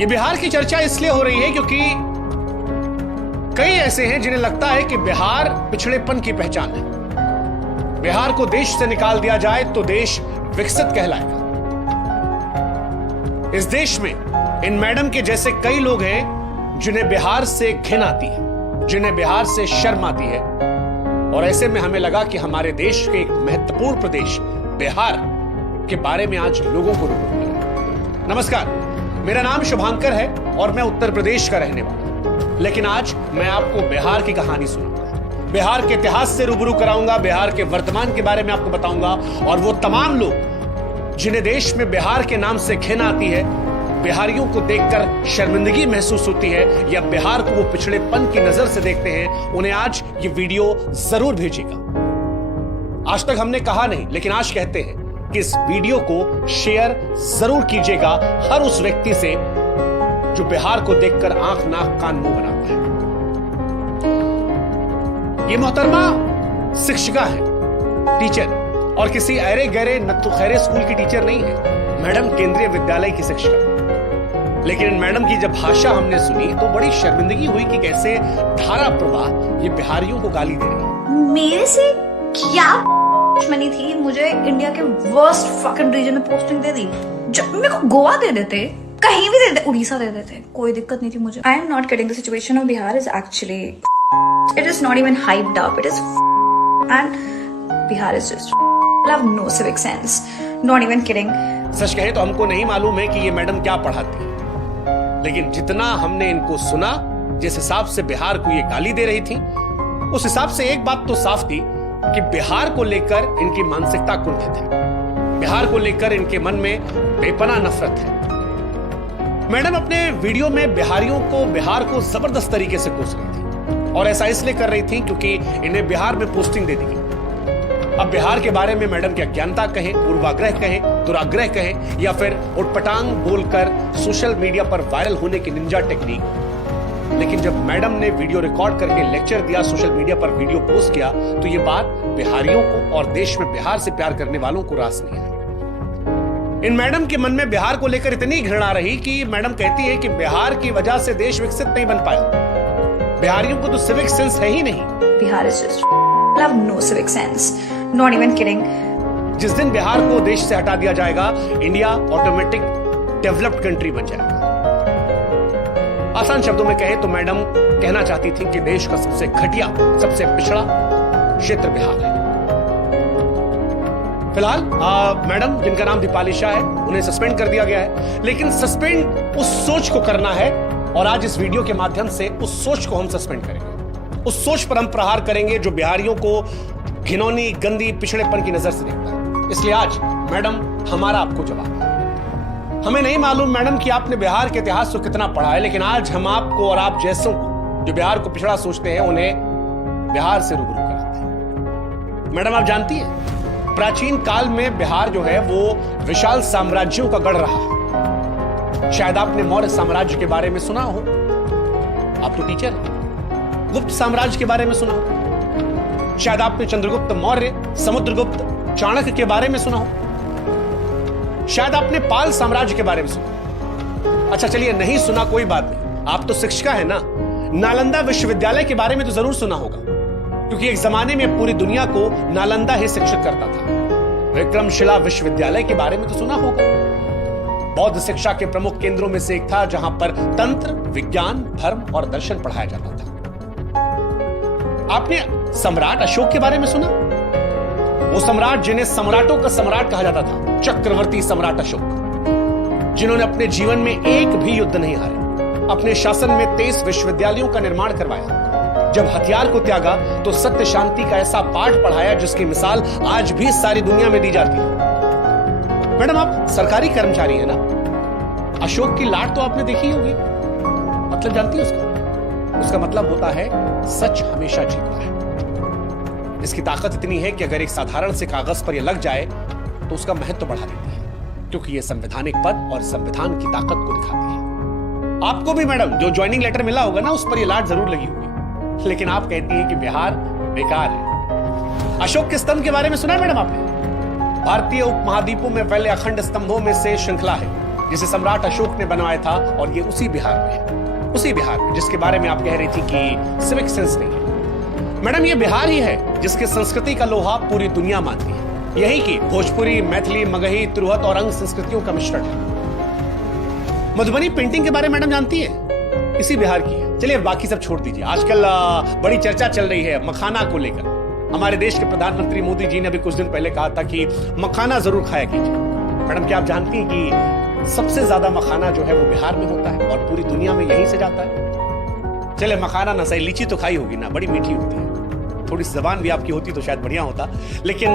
ये बिहार की चर्चा इसलिए हो रही है क्योंकि कई ऐसे हैं जिन्हें लगता है कि बिहार पिछड़ेपन की पहचान है। बिहार को देश से निकाल दिया जाए तो देश विकसित कहलाएगा। इस देश में इन मैडम के जैसे कई लोग हैं जिन्हें बिहार से घिन आती है, जिन्हें बिहार से शर्म आती है, और ऐसे में हमें लगा कि हमारे देश के एक महत्वपूर्ण प्रदेश बिहार के बारे में आज लोगों को रूबरू करें। नमस्कार, मेरा नाम शुभांकर है और मैं उत्तर प्रदेश का रहने वाला हूं। लेकिन आज मैं आपको बिहार की कहानी सुनाऊंगा, बिहार के इतिहास से रूबरू कराऊंगा, बिहार के वर्तमान के बारे में आपको बताऊंगा, और वो तमाम लोग जिन्हें देश में बिहार के नाम से घिन आती है, बिहारियों को देखकर शर्मिंदगी महसूस होती है, या बिहार को वो पिछड़ेपन की नजर से देखते हैं, उन्हें आज ये वीडियो जरूर भेजिएगा। आज तक हमने कहा नहीं, लेकिन आज कहते हैं कि इस वीडियो को शेयर जरूर कीजिएगा हर उस व्यक्ति से जो बिहार को देखकर आंख नाक कान मुंह बनाता है। ये मोहतरमा शिक्षिका है, टीचर, और किसी अरे गहरे नत्थु खैरे स्कूल की टीचर नहीं है। मैडम केंद्रीय विद्यालय की शिक्षिका। लेकिन मैडम की जब भाषा हमने सुनी तो बड़ी शर्मिंदगी हुई कि कैसे धारा प्रवाह ये बिहारियों को गाली दे रही है। मेरे से क्या दुश्मनी थी? मुझे इंडिया के वर्स्ट फकिंग रीजन में पोस्टिंग दे दी। जब मेरे को गोवा दे देते, कहीं भी दे देते, उड़ीसा दे देते, कोई दिक्कत नहीं थी मुझे। I am not kidding, the situation of Bihar is actually, it is not even hyped up, it is, and Bihar is just have no civic sense, not even kidding। सच कहे तो हमको नहीं मालूम है कि ये मैडम क्या पढ़ाती है, लेकिन जितना हमने इनको सुना, जिस हिसाब से बिहार को ये गाली दे रही थी, उस हिसाब से एक बात तो साफ थी कि बिहार को लेकर इनकी मानसिकता कुंठित है, बिहार को लेकर इनके मन में बेपनाह नफरत है। मैडम अपने वीडियो में बिहारियों को, बिहार को जबरदस्त तरीके से कोस रही थी, और ऐसा इसलिए कर रही थी क्योंकि इन्हें बिहार में पोस्टिंग दे दी गई। अब बिहार के बारे में मैडम की अज्ञानता कहें, पूर्वाग्रह कहें, दुराग्रह कहें, या फिर उटपटांग बोलकर सोशल मीडिया पर वायरल होने की निंजा टेक्निक, लेकिन जब मैडम ने वीडियो रिकॉर्ड करके लेक्चर दिया, सोशल मीडिया पर वीडियो पोस्ट किया, तो ये बात बिहारियों को और देश में बिहार से प्यार करने वालों को रास नहीं आई। इन मैडम के मन में बिहार को लेकर इतनी घृणा रही कि मैडम कहती है कि बिहार की वजह से देश विकसित नहीं बन पाया। बिहारियों को तो सिविक सेंस है ही नहीं। Bihar is just have no civic sense, not even kidding। जिस दिन बिहार को देश से हटा दिया जाएगा, इंडिया ऑटोमेटिक डेवलप्ड कंट्री बन जाएगा। आसान शब्दों में कहे तो मैडम कहना चाहती थी कि देश का सबसे घटिया, सबसे पिछड़ा क्षेत्र बिहार है। फिलहाल मैडम, जिनका नाम दीपाली शाह है, उन्हें सस्पेंड कर दिया गया है, लेकिन सस्पेंड उस सोच को करना है, और आज इस वीडियो के माध्यम से उस सोच को हम सस्पेंड करेंगे। उस सोच पर हम प्रहार करेंगे जो बिहारियों को घिनौनी, गंदी, पिछड़ेपन की नजर से देखता है। इसलिए आज मैडम, हमारा आपको जवाब है। हमें नहीं मालूम मैडम कि आपने बिहार के इतिहास को कितना पढ़ा है, लेकिन आज हम आपको और आप जैसों को जो बिहार को पिछड़ा सोचते हैं, उन्हें बिहार से रूबरू कराते हैं। मैडम, आप जानती है प्राचीन काल में बिहार जो है वो विशाल साम्राज्यों का गढ़ रहा है। शायद आपने मौर्य साम्राज्य के बारे में सुना हो, आप तो टीचर हैं। गुप्त साम्राज्य के बारे में सुना हो, शायद आपने चंद्रगुप्त मौर्य, समुद्रगुप्त, चाणक्य के बारे में सुना हो, शायद आपने पाल साम्राज्य के बारे में सुना। अच्छा चलिए, नहीं सुना कोई बात नहीं, आप तो शिक्षिका है ना। नालंदा विश्वविद्यालय के बारे में तो जरूर सुना होगा, क्योंकि एक जमाने में पूरी दुनिया को नालंदा ही शिक्षित करता था। विक्रमशिला विश्वविद्यालय के बारे में तो सुना होगा, बौद्ध शिक्षा के प्रमुख केंद्रों में से एक था, जहां पर तंत्र, विज्ञान, धर्म और दर्शन पढ़ाया जाता था। आपने सम्राट अशोक के बारे में सुना? वो सम्राट जिन्हें सम्राटों का सम्राट कहा जाता था, चक्रवर्ती सम्राट अशोक, जिन्होंने अपने जीवन में एक भी युद्ध नहीं हारे, अपने शासन में 23 विश्वविद्यालयों का निर्माण करवाया, जब हथियार को त्यागा तो सत्य शांति का ऐसा पाठ पढ़ाया जिसकी मिसाल आज भी सारी दुनिया में दी जाती है। मैडम, आप सरकारी कर्मचारी है ना, अशोक की लाट तो आपने देखी होगी, मतलब जानती है उसका मतलब होता है सच हमेशा जीतता है। इसकी ताकत इतनी है कि अगर एक साधारण से कागज पर यह लग जाए तो उसका महत्व बढ़ा देती है, क्योंकि यह संवैधानिक पद और संविधान की ताकत को दिखाती है। आपको भी मैडम जो ज्वाइनिंग लेटर मिला होगा ना, उस पर यह लाट जरूर लगी होगी, लेकिन आप कहती हैं कि बिहार बेकार है। अशोक के स्तंभ के बारे में सुना है मैडम आपने? भारतीय उपमहाद्वीपों में फैले अखंड स्तंभों में से श्रृंखला है। जिसे सम्राट अशोक ने बनवाया था, और ये उसी बिहार में है, उसी बिहार में जिसके बारे में आप कह रही थी कि सिविक सेंस नहीं है। मैडम, ये बिहार ही है जिसके संस्कृति का लोहा पूरी दुनिया मानती है। यही की भोजपुरी, मैथिली, मगही, तिरहुत और अंग संस्कृतियों का मिश्रण है। मधुबनी पेंटिंग के बारे में मैडम जानती है, इसी बिहार की है। चलिए बाकी सब छोड़ दीजिए, आजकल बड़ी चर्चा चल रही है मखाना को लेकर। हमारे देश के प्रधानमंत्री मोदी जी ने भी कुछ दिन पहले कहा था कि मखाना जरूर खाया कीजिए। मैडम, क्या आप जानती हैं कि सबसे ज्यादा मखाना जो है वो बिहार में होता है और पूरी दुनिया में यहीं से जाता है। चले मखाना ना सही, लीची तो खाई होगी ना, बड़ी मीठी होती है। थोड़ी सी जबान भी आपकी होती तो शायद बढ़िया होता, लेकिन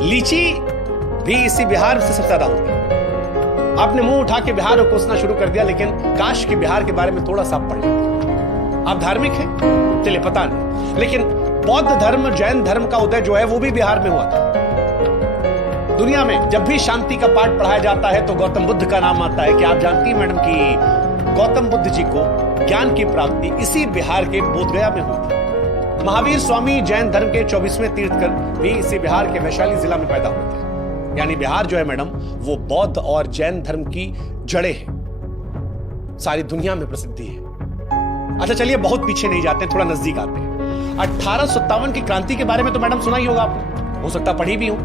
लीची भी इसी बिहार से सबसे ज्यादा होती है। आपने मुंह उठा के बिहार को कोसना शुरू कर दिया, लेकिन काश के बिहार के बारे में थोड़ा सा आप पढ़ लेते। आप धार्मिक हैं, चलिए पता नहीं, लेकिन बौद्ध धर्म, जैन धर्म का उदय जो है वो भी बिहार में हुआ था। दुनिया में जब भी शांति का पाठ पढ़ाया जाता है तो गौतम बुद्ध का नाम आता है। क्या आप जानती हैं मैडम कि गौतम बुद्ध जी को ज्ञान की प्राप्ति इसी बिहार के बोधगया में हुई थी। महावीर स्वामी जैन धर्म के 24वें तीर्थंकर भी इसी बिहार के वैशाली जिला में पैदा हुए थे। यानी बिहार जो है मैडम वो बौद्ध और जैन धर्म की जड़ें हैं, सारी दुनिया में प्रसिद्धि है। अच्छा चलिए बहुत पीछे नहीं जाते, थोड़ा नजदीक आते हैं। 1857 की क्रांति के बारे में तो मैडम सुना ही होगा आपने, हो सकता पढ़ी भी हो।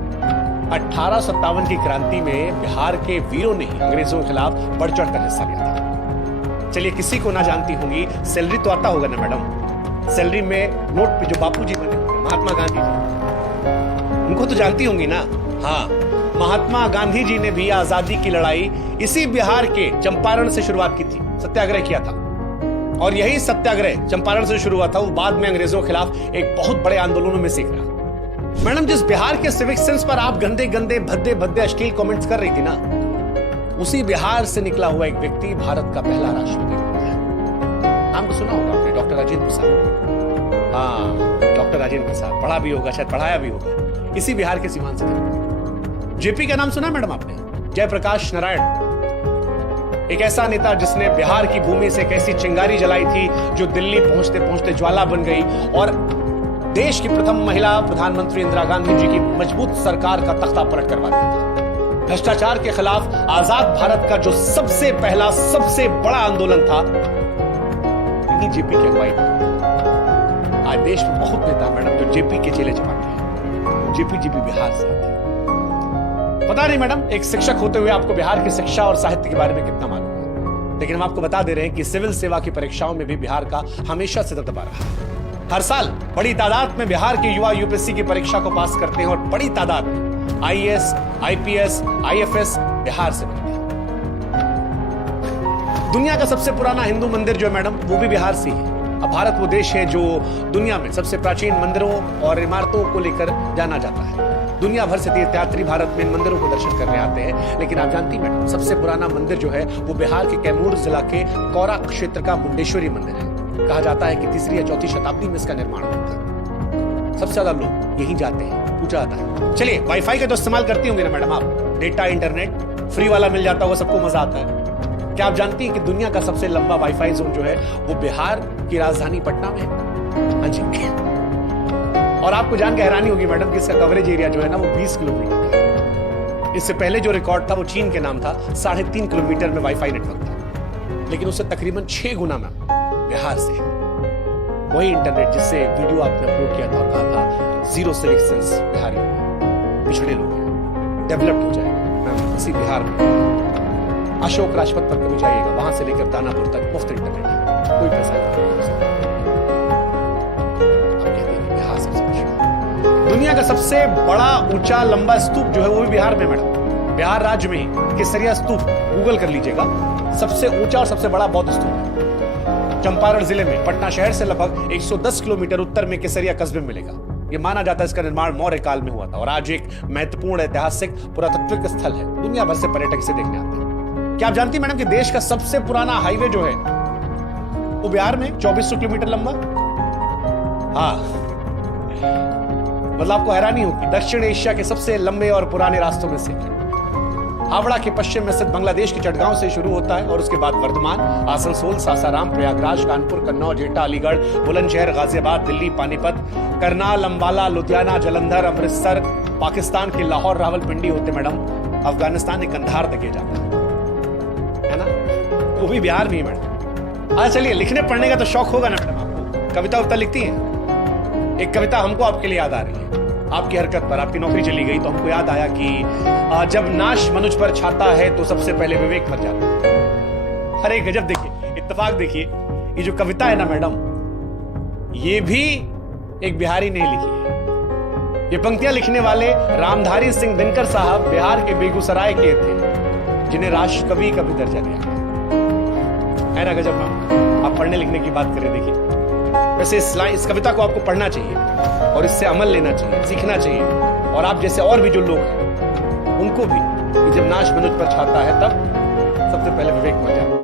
1857 की क्रांति में बिहार के वीरों ने ही अंग्रेजों के खिलाफ बढ़ चढ़ कर हिस्सा लिया था। चलिए किसी को ना जानती होंगी, सैलरी तो आता होगा ना मैडम, सैलरी में नोट पे जो बापूजी बने महात्मा गांधी जी, उनको तो जानती होंगी ना। हाँ, महात्मा गांधी जी ने भी आजादी की लड़ाई इसी बिहार के चंपारण से शुरुआत की थी, सत्याग्रह किया था। और यही सत्याग्रह चंपारण से शुरू हुआ था, वो बाद में अंग्रेजों के खिलाफ एक बहुत बड़े आंदोलनों में सीख रहा। मैडम, जिस बिहार के सिविक सेंस पर आप गंदे गंदे भद्दे भद्दे अश्लील कमेंट्स कर रही थी ना, उसी बिहार से निकला हुआ एक व्यक्ति भारत का पहला राष्ट्रपति बना है। नाम तो सुना होगा आपने, डॉक्टर राजेंद्र प्रसाद। हाँ, डॉक्टर राजेंद्र प्रसाद, पढ़ा भी होगा, शायद पढ़ाया भी होगा, इसी बिहार के सीमांत से थे। जेपी का नाम सुना मैडम आपने? जयप्रकाश नारायण, एक ऐसा नेता जिसने बिहार की भूमि से एक ऐसी चिंगारी जलाई थी जो दिल्ली पहुंचते पहुंचते ज्वाला बन गई और देश की प्रथम महिला प्रधानमंत्री इंदिरा गांधी जी की मजबूत सरकार का तख्ता पलट करवा दिया था। भ्रष्टाचार के खिलाफ आजाद भारत का जो सबसे पहला सबसे बड़ा आंदोलन था, इन्हीं जेपी की अगुवाई में। आज देश में बहुत नेता मैडम जो जेपी के चेले चपाते हैं, जेपी जी भी बिहार से थे। पता नहीं मैडम, एक शिक्षक होते हुए आपको बिहार की शिक्षा और साहित्य के बारे में कितना मालूम है, लेकिन हम आपको बता दे रहे हैं कि सिविल सेवा की परीक्षाओं में भी बिहार का हमेशा से दबदबा रहा है। हर साल बड़ी तादाद में बिहार के युवा यूपीएससी की परीक्षा को पास करते हैं और बड़ी तादाद में आईएएस, आईपीएस, आईएफएस बिहार से बनते हैं। दुनिया का सबसे पुराना हिंदू मंदिर जो है मैडम वो भी बिहार से ही है। अब भारत वो देश है जो दुनिया में सबसे प्राचीन मंदिरों और इमारतों को लेकर जाना जाता है। दुनिया भर से तीर्थयात्री भारत में इन मंदिरों को दर्शन करने आते हैं, लेकिन आप जानती मैडम सबसे पुराना मंदिर जो है वो बिहार के कैमूर जिला के कौरा क्षेत्र का मुंडेश्वरी मंदिर है। कहा जाता है कि 3री या 4थी शताब्दी में इसका निर्माण हुआ था। सबसे ज्यादा लोग यहीं जाते हैं, पूछा जाता है। चलिए वाईफाई का तो इस्तेमाल करती होंगी ना मैडम आप, डेटा इंटरनेट फ्री वाला मिल जाता होगा, सबको मजा आता है। क्या आप जानती हैं कि दुनिया का सबसे लंबा वाईफाई जोन जो है वो बिहार की राजधानी पटना में है? हाँ जी। और आपको जान के हैरानी होगी मैडम कि इसका कवरेज एरिया जो है ना वो 20 किलोमीटर है। इससे पहले जो रिकॉर्ड था वो चीन के नाम था, 3.5 किलोमीटर में वाईफाई नेटवर्क था, लेकिन उससे तकरीबन 6 गुना में बिहार से वही इंटरनेट जिससे वीडियो आपने अपलोड किया था और कहा था जीरो सिविक सेंस बिहारी पिछड़े लोग हैं, डेवलप्ड हो जाएगा। इसी बिहार में अशोक राजपथ पर कभी जाइएगा, वहां से लेकर दानापुर तक मुफ्त इंटरनेट है, कोई पैसा नहीं। बिहार सबसे दुनिया का सबसे बड़ा ऊंचा लंबा स्तूप जो है वो भी बिहार में मैडम, बिहार राज्य में ही केसरिया स्तूप, गूगल कर लीजिएगा, सबसे ऊंचा और सबसे बड़ा बौद्ध स्तूप है। चंपारण जिले में पटना शहर से लगभग 110 किलोमीटर उत्तर में केसरिया कस्बे में मिलेगा। यह माना जाता है इसका निर्माण मौर्य काल में हुआ था और आज एक महत्वपूर्ण ऐतिहासिक पुरातत्विक स्थल है। दुनिया भर से पर्यटक इसे देखने आते हैं। क्या आप जानती हैं मैडम कि देश का सबसे पुराना हाईवे जो है वो बिहार में 2400 किलोमीटर लंबा? हाँ, मतलब आपको हैरानी होगी, दक्षिण एशिया के सबसे लंबे और पुराने रास्तों में से हावड़ा के पश्चिम में स्थित बांग्लादेश के चटगांव से शुरू होता है और उसके बाद वर्धमान, आसनसोल, सासाराम, प्रयागराज, कानपुर, कन्नौज, एटा, अलीगढ़, बुलंदशहर, गाजियाबाद, दिल्ली, पानीपत, करनाल, अंबाला, लुधियाना, जलंधर, अमृतसर, पाकिस्तान के लाहौर, रावलपिंडी होते मैडम अफगानिस्तान के कंधार तक ये जाता है। वो भी बिहार में ही मैडम। हाँ चलिए, लिखने पढ़ने का तो शौक होगा ना मैडम आपको, कविता उविता लिखती हैं? एक कविता हमको आपके लिए याद आ रही है, आपकी हरकत पर। आपकी नौकरी चली गई तो हमको याद आया कि जब नाश मनुज पर छाता है तो सबसे पहले विवेक मर जाता है। अरे गजब, देखिए इत्तेफाक, देखिए ये जो कविता है ना मैडम, ये भी एक बिहारी ने लिखी है। ये पंक्तियां लिखने वाले रामधारी सिंह दिनकर साहब बिहार के बेगूसराय के थे, जिन्हें राष्ट्र कवि का भी दर्जा दिया गया है ना। गजब मैम, आप पढ़ने लिखने की बात करें, देखिए वैसे इस कविता को आपको पढ़ना चाहिए और इससे अमल लेना चाहिए, सीखना चाहिए। और आप जैसे और भी जो लोग हैं उनको भी, कि जब नाश मनुज पर छाता है तब सबसे पहले विवेक मर जाता है।